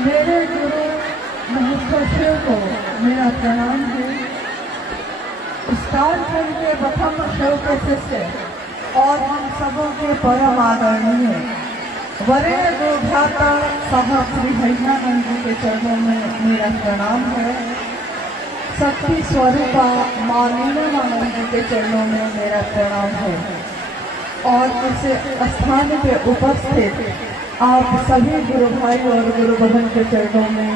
मेरे गुरु महेश्वर शिव को मेरा प्रणाम है। उत्तराखंड के प्रथम शिव के शिष्य और हम सबों के परम आदरणीय वरेण्य गुरुभ्राता साहब श्री हरिनानंद जी के चरणों में मेरा प्रणाम है। शक्ति स्वरूपा माँ लीलानंद जी के चरणों में मेरा प्रणाम है। और इस स्थान पे उपस्थित आप सभी गुरु भाई और गुरु बहन के चरणों में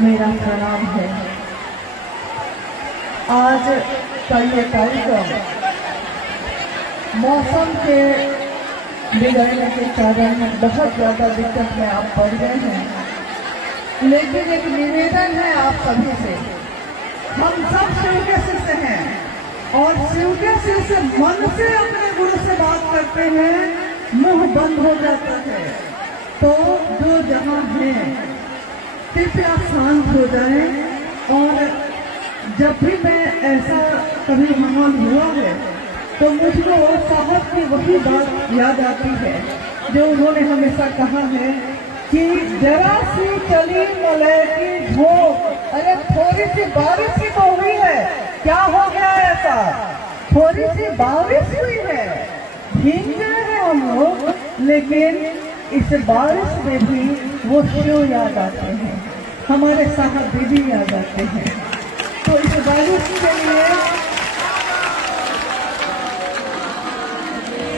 मेरा प्रणाम है। आज का ये कार्यक्रम मौसम के बिगड़ने के कारण बहुत ज़्यादा दिक्कत में आप पड़ गए हैं, लेकिन एक निवेदन है आप सभी से। हम सब शिव के शिष्य हैं और शिव के शिष्य मन से अपने गुरु से बात करते हैं, मुंह बंद हो जाता है। तो जो जहाँ हैं कृपया शांत हो जाए। और जब भी मैं ऐसा कभी माहौल हुआ है तो मुझको साहब की वही बात याद आती है जो उन्होंने हमेशा कहा है कि जरा सी चली मलय की झोंक, अरे थोड़ी सी बारिश ही तो हुई है, क्या हो गया ऐसा? थोड़ी सी बारिश हुई है, भीग गए हैं हम लोग, लेकिन इस बारिश में भी वो शिव याद आते हैं, हमारे साहब दीदी याद आते हैं। तो इस बारिश के लिए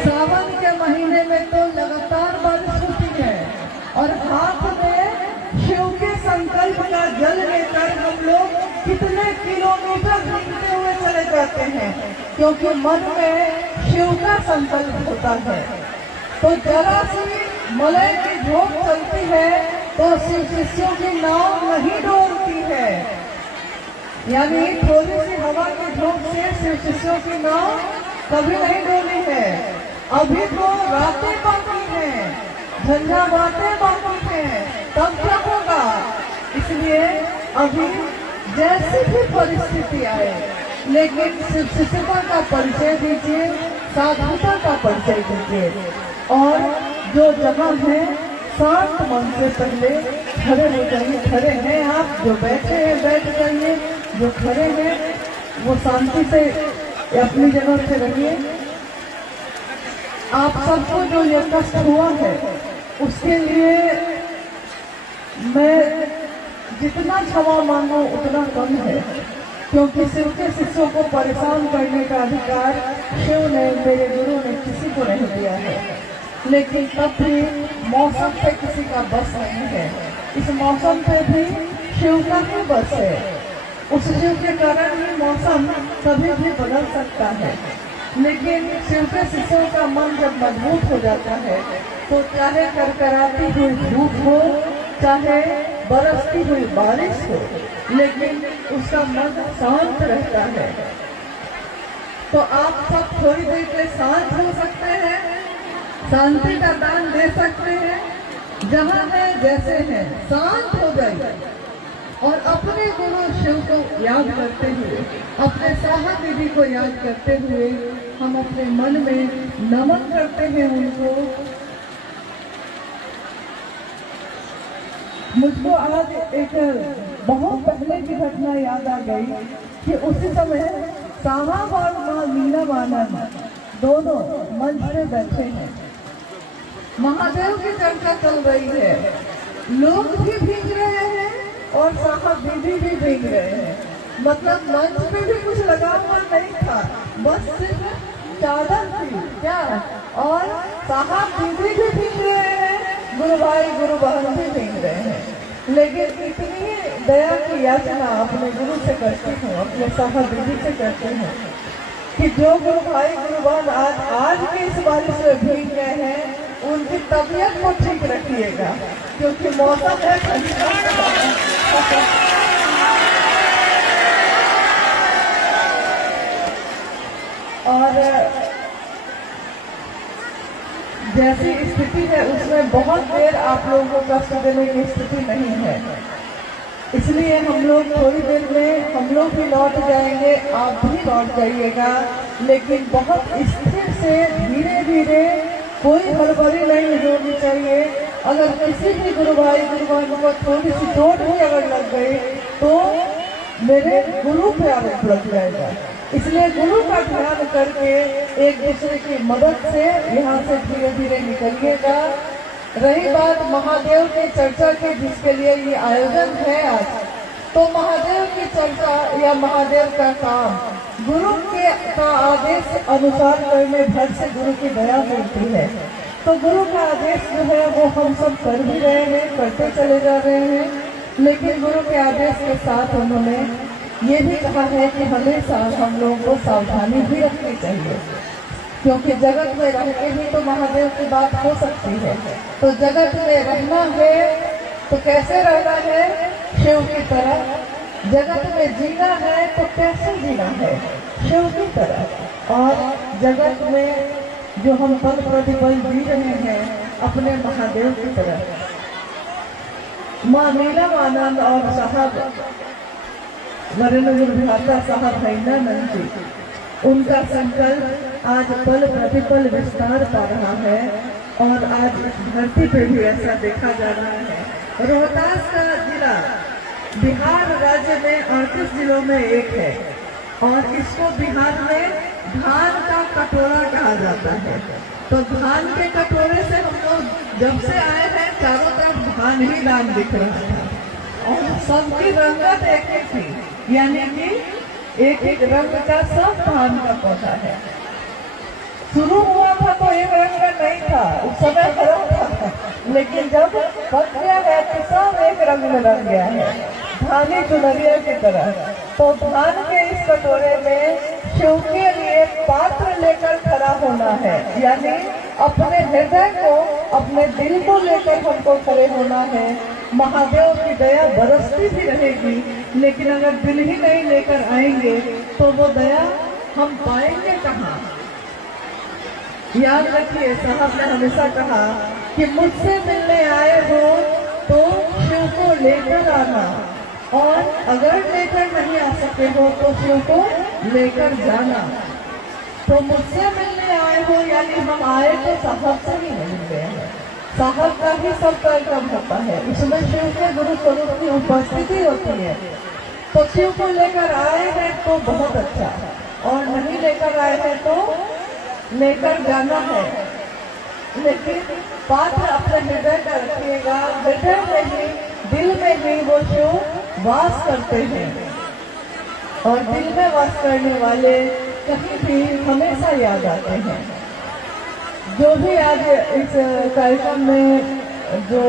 सावन के महीने में तो लगातार बारिश होती है और हाथ में शिव के संकल्प का जल लेकर हम लोग कितने किलोमीटर घूमते हुए चले जाते हैं, क्योंकि मन में शिव का संकल्प होता है। तो जरा सी मलय की झोंक चलती है तो शिव शिष्यों की नाव नहीं डोलती है, यानी थोड़ी सी हवा की झोंक से शिव शिष्यों की नाव कभी नहीं डोली है। अभी तो रातें बाकी हैं, झंझावातें बाकी हैं, तब क्या होगा? इसलिए अभी जैसी भी परिस्थिति आए, लेकिन शिव शिष्यता का परिचय दीजिए, साधुता का परिचय दीजिए। और जो जगह है शांत मन से पहले खड़े हो जाइए। खड़े हैं आप, जो बैठे हैं बैठ जाइए, जो खड़े हैं वो शांति से अपनी जगह से रहिए। आप सबको जो ये कष्ट हुआ है उसके लिए मैं जितना क्षमा मांगू उतना कम है, क्योंकि शिव के शिष्यों को परेशान करने का अधिकार शिव ने, मेरे गुरु ने किसी को नहीं दिया है। लेकिन तब भी मौसम पे किसी का बस नहीं है, इस मौसम पे भी शिव का ही बस है। उस शिव के कारण ही मौसम कभी भी बदल सकता है। लेकिन शिव के शिष्यों का मन जब मजबूत हो जाता है तो चाहे करकराती हुई धूप हो, चाहे बरसती हुई बारिश हो, लेकिन उसका मन शांत रहता है। तो आप सब थोड़ी देर के शांत हो सकते हैं, शांति का दान दे सकते हैं, जहाँ है जैसे हैं शांत हो जाइए और अपने गुरु शिव को याद करते हुए, अपने साहब दीदी को याद करते हुए हम अपने मन में नमन करते हैं उनको। मुझको आज एक बहुत पहले की घटना याद आ गई कि उसी समय साहब और माँ लीलानंद दोनों मंच पे बैठे हैं, महादेव की चर्चा चल रही है, लोग भी भीग रहे हैं और साहब दीदी भी भीग रहे हैं। मतलब मंच पे भी कुछ लगा हुआ नहीं था, बस सिर्फ चादर थी क्या, और साहब दीदी भी भीग रहे हैं, गुरु भाई गुरु बहन भी भीग रहे हैं। लेकिन इतनी दया की याचना अपने गुरु से करती हूँ, अपने साहब दीदी से करती हूँ कि जो गुरु भाई गुरु बहन आज की इस बारिश में भीग गए हैं, उनकी तबीयत को ठीक रखिएगा, क्योंकि मौसम है और जैसी स्थिति है उसमें बहुत देर आप लोगों को कष्ट देने की स्थिति नहीं है। इसलिए हम लोग थोड़ी देर में हम लोग भी लौट जाएंगे, आप भी लौट जाइएगा, लेकिन बहुत स्थिर से धीरे धीरे, कोई हड़बड़ी नहीं होनी चाहिए अगर किसी भी गुरु भाई गुरु बहन को थोड़ी सी चोट भी अगर लग गई तो मेरे गुरु पे आरोप लग जाएगा। इसलिए गुरु का ध्यान करके एक दूसरे की मदद से यहाँ से धीरे धीरे निकलिएगा। रही बात महादेव की चर्चा की, जिसके लिए ये आयोजन है आज, तो महादेव की चर्चा या महादेव का काम गुरु के का आदेश अनुसार करने भर से गुरु की दया मिलती है। तो गुरु का आदेश जो है वो हम सब कर भी रहे हैं, करते चले जा रहे हैं, लेकिन गुरु के आदेश के साथ उन्होंने ये भी कहा है कि हमेशा हम लोगों को सावधानी भी रखनी चाहिए, क्योंकि जगत में रह के ही तो महादेव की बात हो सकती है। तो जगत में रहना है तो कैसे रहना है? शिव की तरह। जगत में जीना है तो कैसे जीना है? शिव की तरह। और जगत में जो हम पल प्रतिपल जी रहे हैं अपने महादेव की तरह। माँ नीलम आनंद और साहब वरेण्य गुरुभ्राता साहब हैदरानंद जी, उनका संकल्प आज पल प्रतिपल विस्तार पा रहा है और आज धरती पे भी ऐसा देखा जा रहा है। रोहतास का जिला बिहार राज्य में 38 जिलों में एक है और इसको बिहार में धान का कटोरा कहा जाता है। तो धान के कटोरे से हम लोग जब से आए हैं चारों तरफ धान ही धान दिख रहा था और सबकी रंगत एक ही थी, यानी कि एक एक रंग का सब धान का पौधा है। शुरू हुआ था तो एक रंग का नहीं था, उस समय फर्क था, लेकिन जब पक गया है तो सब एक रंग में रंग गया है, धानी चुनरिया की तरह। तो धान के इस कटोरे में शिव के लिए पात्र लेकर खड़ा होना है, यानी अपने हृदय को, अपने दिल को लेकर हमको खड़े होना है। महादेव की दया बरसती भी रहेगी, लेकिन अगर दिल ही नहीं लेकर आएंगे तो वो दया हम पाएंगे कहाँ? याद रखिए, साहब ने हमेशा कहा कि मुझसे मिलने आए हो तो शिव को लेकर आना, और अगर लेकर नहीं आ सके हो तो शिव को लेकर जाना। तो मुझसे मिलने आए हो यानी हम आए तो साहब से ही मिल गए हैं, साहब का ही सब कार्यक्रम होता है, इसमें शिव के गुरु स्वरूप की उपस्थिति होती है। तो शिव को लेकर आए हैं तो बहुत अच्छा, और नहीं लेकर आए हैं तो लेकर जाना है। लेकिन पात्र अपने हृदय का रखिएगा, हृदय में ही, दिल में ही वो शिव वास करते हैं, और दिल में वास करने वाले कहीं भी हमेशा याद आते हैं। जो भी आज इस कार्यक्रम में जो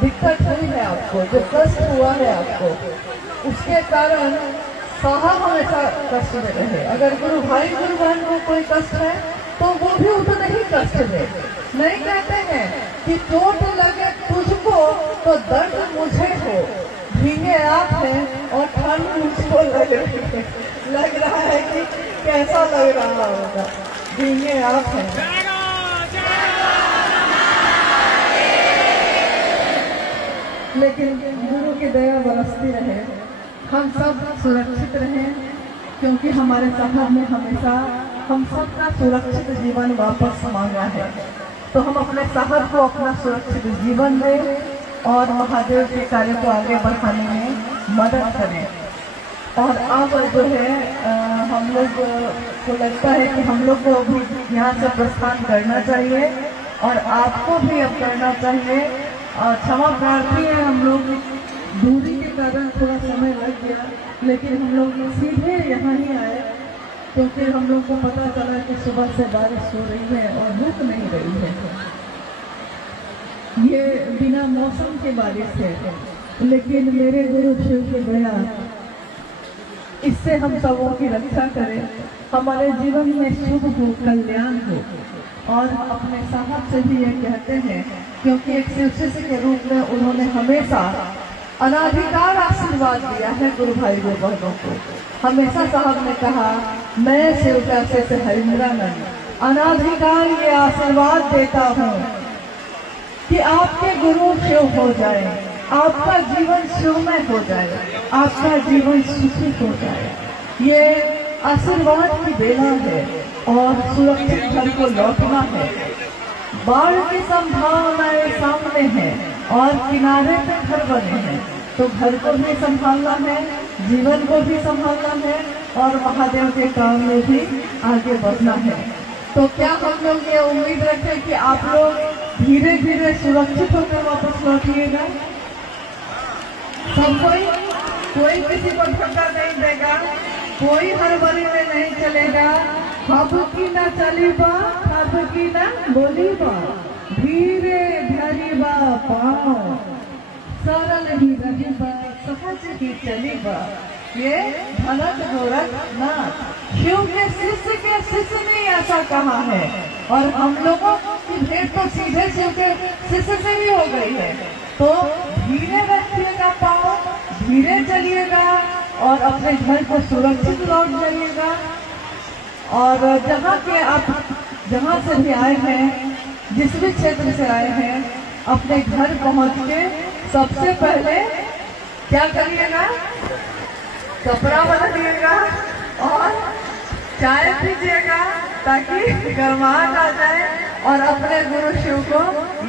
दिक्कत हुई है आपको, जो कष्ट हुआ है आपको, उसके कारण साहब हमेशा कष्ट में रहे। अगर गुरु भाई गुरु बहन को कोई कष्ट है तो वो भी उतना ही कष्ट दे। नहीं कहते हैं कि चोट लगे तुझको तो दर्द मुझे हो, भीगे आप हैं और ठंड मुझको लग रहा है कि कैसा लग रहा होगा, भीगे आप हैं। लेकिन गुरु की दया बरसती रहे, हम सब सुरक्षित रहें, क्योंकि हमारे साहब ने हमेशा हम सबका सुरक्षित जीवन वापस मांगा है। तो हम अपने साहब को अपना सुरक्षित जीवन दें और महादेव के कार्य को आगे बढ़ाने में मदद करें। और अब जो है हम लोग को लगता है कि हम लोग को भी यहाँ से प्रस्थान करना चाहिए, और आपको भी अब करना चाहिए। और क्षमा प्रार्थी है, हम लोग दूरी के कारण थोड़ा समय लग गया, लेकिन हम लोग सीधे यहाँ ही आए क्योंकि हम लोग को पता चला कि सुबह से बारिश हो रही है और रुक नहीं रही है। ये बिना मौसम के बारिश है, लेकिन मेरे गुरु शिव की दया इससे हम सबों की रक्षा करें, हमारे जीवन में शुभ हो, कल्याण हो। और अपने साहब से भी ये कहते हैं, क्योंकि एक शिव शिष्य के रूप में उन्होंने हमेशा अनाधिकार आशीर्वाद दिया है गुरु भाई गुरु बहनों को। हमेशा साहब ने कहा, मैं शिव का शिष्य हैदरानंद अनाधिकार ये आशीर्वाद देता हूँ कि आपके गुरु शिव हो जाए, आपका जीवन शिवमय हो जाए, आपका जीवन सुखी हो जाए। ये आशीर्वाद की देना है और सुरक्षित घर को लौटना है। बाढ़ की संभावनाएं सामने हैं और किनारे पे घर बने हैं, तो घर को भी संभालना है, जीवन को भी संभालना है और महादेव के काम में भी आगे बढ़ना है। तो क्या हम लोग ये उम्मीद रखें कि आप लोग धीरे धीरे सुरक्षित होकर वापस लौटिएगा? सब कोई किसी को धक्का नहीं देगा, कोई हड़बड़ी में नहीं चलेगा। हब की ना चली बा, हब की ना बोली बा, धीरे धरी बा पाँव, सरल ही रही बा, सहज ही चली बा। ये भरत गोरखनाथ शिव के शिष्य ने ऐसा कहा है और हम लोगों की भेंट तो सीधे शिव के शिष्य से ही हो गई है। तो धीरे रखिएगा पाँव, धीरे चलिएगा और अपने घर को सुरक्षित लौट जाइएगा। और जहाँ से भी आए हैं, जिस भी क्षेत्र से आए हैं, अपने घर पहुँच के सबसे पहले क्या करिएगा? कपड़ा बदलिएगा और चाय पीजिएगा ताकि गर्माहट आ जाए और अपने गुरु शिव को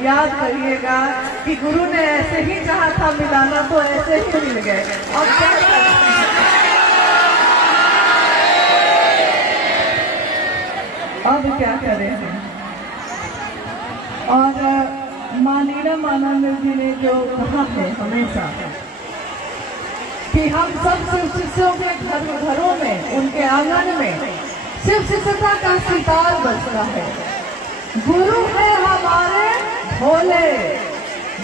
याद करिएगा कि गुरु ने ऐसे ही चाहा था मिलाना तो ऐसे ही मिल गए। और अब क्या करें? और नीलम आनंद जी ने जो कहा है हमेशा कि हम सब शिव शिष्यों के घरों में, उनके आंगन में शिव शिष्यता का सितार बजता है। गुरु है हमारे भोले,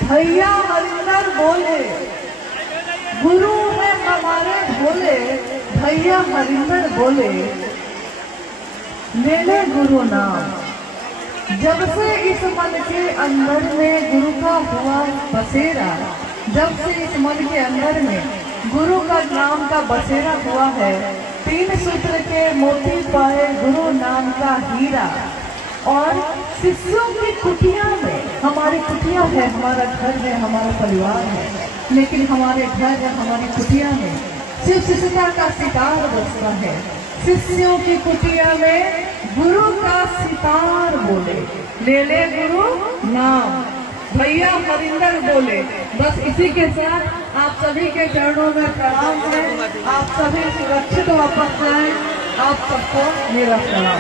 भैया हरिंदर बोले। गुरु है हमारे भोले, भैया हरिंदर बोले, ले ले गुरु नाम। जब से इस मन के अंदर में गुरु का हुआ बसेरा, जब से इस मन के अंदर में गुरु का नाम का बसेरा हुआ है, 3 सूत्र के मोती पाए गुरु नाम का हीरा। और शिष्यों की कुटिया में, हमारी कुटिया है, हमारा घर है, हमारा परिवार है, लेकिन हमारे घर या हमारी कुटिया में शिव शिष्यता का सितार बजता है। शिष्यों की कुटिया में गुरु का सितार बोले, ले ले गुरु नाम, भैया हरिंदर बोले। बस इसी के साथ आप सभी के चरणों में प्रणाम है। आप सभी सुरक्षित वापस जाएं। आप सबको मेरा प्रणाम।